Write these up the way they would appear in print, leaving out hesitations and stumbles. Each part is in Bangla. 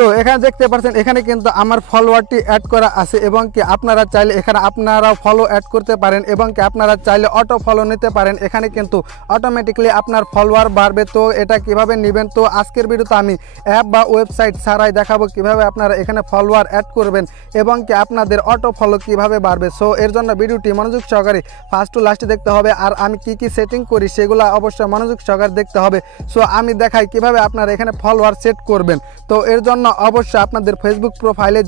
সো এখানে দেখতে পাচ্ছেন এখানে কিন্তু আমার ফলোয়ারটি অ্যাড করা আছে এবং কি আপনারা চাইলে এখানে আপনারাও ফলো অ্যাড করতে পারেন এবং কি আপনারা চাইলে অটো ফলো নিতে পারেন। এখানে কিন্তু অটোমেটিকলি আপনার ফলোয়ার বাড়বে। তো এটা কিভাবে নেবেন, তো আজকের ভিডিওতে আমি অ্যাপ বা ওয়েবসাইট ছাড়াই দেখাবো কিভাবে আপনারা এখানে ফলোয়ার অ্যাড করবেন এবং কি আপনাদের অটো ফলো কিভাবে বাড়বে। সো এর জন্য ভিডিওটি মনোযোগ সহকারে ফার্স্ট টু লাস্টে দেখতে হবে, আর আমি কি সেটিং করি সেগুলো অবশ্যই মনোযোগ সহকারে দেখতে হবে। সো আমি দেখাই কিভাবে আপনারা এখানে ফলোয়ার সেট করবেন। তো এর জন্য অবশ্যই আপনাদের ফেসবুক প্রোফাইলে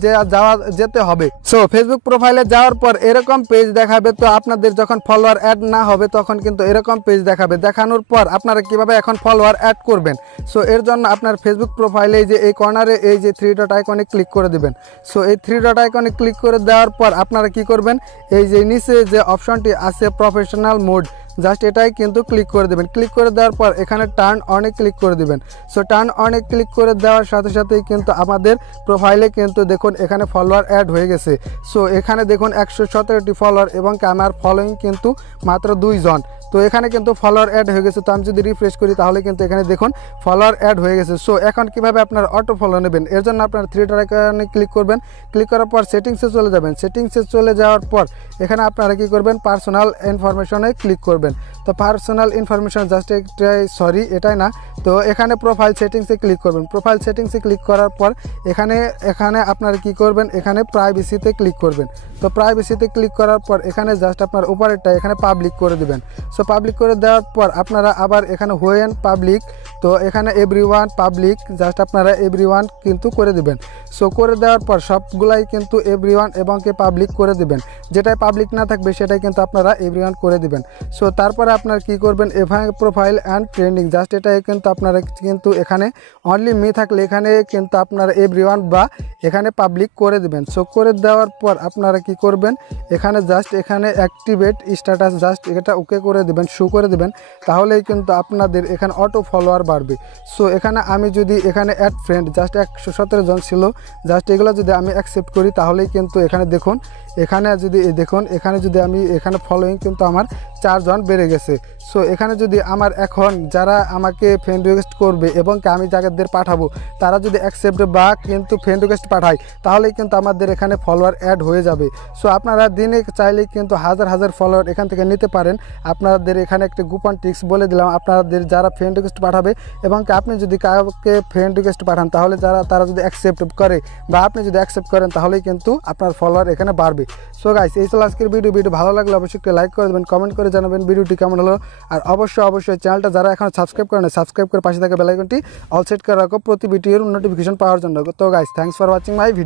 যেতে হবে। সো ফেসবুক প্রোফাইলে যাওয়ার পর এরকম পেজ দেখাবে। তো আপনাদের যখন ফলোয়ার অ্যাড না হবে তখন কিন্তু এরকম পেজ দেখাবে। দেখানোর পর আপনারা কিভাবে এখন ফলোয়ার অ্যাড করবেন। সো এর জন্য আপনার ফেসবুক প্রোফাইলে যে এই কর্নারে এই যে 3 ডট আইকনে ক্লিক করে দিবেন। সো এই 3 ডট আইকনে ক্লিক করে দেওয়ার পর আপনারা কি করবেন, এই যে নিচে যে অপশনটি আছে প্রফেশনাল মোড, জাস্ট এটাই কিন্তু ক্লিক করে দেবেন। ক্লিক করে দেওয়ার পর এখানে টার্ন অনে ক্লিক করে দিবেন। সো টার্ন অনে ক্লিক করে দেওয়ার সাথে সাথেই কিন্তু আমাদের প্রোফাইলে কিন্তু দেখুন এখানে ফলোয়ার অ্যাড হয়ে গেছে। সো এখানে দেখুন 117টি ফলোয়ার এবং আমার ফলোয়িং কিন্তু মাত্র 2 জন। তো এখানে কিন্তু ফলোয়ার অ্যাড হয়ে গেছে। তো আমি যদি রিফ্রেশ করি তাহলে কিন্তু এখানে দেখুন ফলোয়ার অ্যাড হয়ে গেছে। সো এখন কিভাবে আপনার অটো ফলো নেবেন, এর জন্য আপনার 3 ডট আইকনে ক্লিক করবেন। ক্লিক করার পর সেটিংসে চলে যাবেন। সেটিংসে চলে যাওয়ার পর এখানে আপনারা কি করবেন, পার্সোনাল ইনফরমেশনে ক্লিক করবেন। তো পার্সোনাল ইনফরমেশন জাস্ট এটাই না, তো এখানে প্রোফাইল সেটিংসে ক্লিক করবেন। প্রোফাইল সেটিংসে ক্লিক করার পর এখানে আপনারা কি করবেন, এখানে প্রাইভেসিতে ক্লিক করবেন। তো প্রাইভেসিতে ক্লিক করার পর এখানে জাস্ট আপনার উপরেরটা এখানে পাবলিক করে দিবেন। সো পাবলিক করে দেওয়ার পর আপনারা আবার এখানে হোয়েন পাবলিক, তো এখানে এভরিওয়ান পাবলিক, জাস্ট আপনারা এভরিওয়ান কিন্তু করে দিবেন। সো করে দেওয়ার পর সবগুলাই কিন্তু এভরিওয়ান এবং কে পাবলিক করে দিবেন। যেটাই পাবলিক না থাকবে সেটাই কিন্তু আপনারা এভরিওয়ান করে দিবেন। সো তারপরে আপনারা কি করবেন, প্রোফাইল অ্যান্ড ট্রেন্ডিং, জাস্ট এটাই কিন্তু আপনারা কিন্তু এখানে অনলি মি থাকলে এখানে কিন্তু আপনারা এভরিওয়ান বা এখানে পাবলিক করে দিবেন। সো করে দেওয়ার পর আপনারা কি করবেন, এখানে জাস্ট এখানে অ্যাক্টিভেট স্ট্যাটাস, জাস্ট এটা ওকে করে দেবেন, শো করে দেবেন, তাহলেই কিন্তু আপনাদের এখানে অটো ফলোয়ার বাড়বে। সো এখানে আমি যদি এখানে অ্যাড ফ্রেন্ড জাস্ট 117 জন ছিল, জাস্ট এগুলো যদি আমি অ্যাকসেপ্ট করি তাহলেই কিন্তু এখানে দেখুন এখানে যদি আমি এখানে ফলোয়িং কিন্তু আমার 4 জন বেড়ে গেছে। সো এখানে যদি আমার এখন যারা আমাকে ফ্রেন্ড রিকোয়েস্ট করবে এবং আমি যাদের পাঠাবো তারা যদি অ্যাকসেপ্ট বা কিন্তু ফ্রেন্ড রিকোয়েস্ট পাঠায় তাহলেই কিন্তু আমাদের এখানে ফলোয়ার অ্যাড হয়ে যাবে। সো আপনারা দিনে চাইলেই কিন্তু হাজার ফলোয়ার এখান থেকে নিতে পারেন। আপনাদের এখানে একটা গোপন ট্রিক্স বলে দিলাম, আপনাদের যারা ফ্রেন্ড রিকোয়েস্ট পাঠাবে এবং আপনি যদি কাউকে ফ্রেন্ড রিকোয়েস্ট পাঠান তাহলে তারা যদি অ্যাকসেপ্ট করে বা আপনি যদি অ্যাকসেপ্ট করেন তাহলেই কিন্তু আপনার ফলোয়ার এখানে বাড়বে। সো গাইস, এই ছিল আজকের ভিডিও ভালো লাগলে অবশ্যই একটু লাইক করে দেবেন, কমেন্ট করে জানাবেন ভিডিওটি কেমন হলো। আর অবশ্যই চ্যানেলটা যারা এখন সাবস্ক্রাইব করেন সাবস্ক্রাইব করে পাশে থাকা বেল আইকনটি অল সেট করে রাখো প্রতি ভিডিওর নোটিফিকেশন পাওয়ার জন্য। তো guys, thanks for watching my video.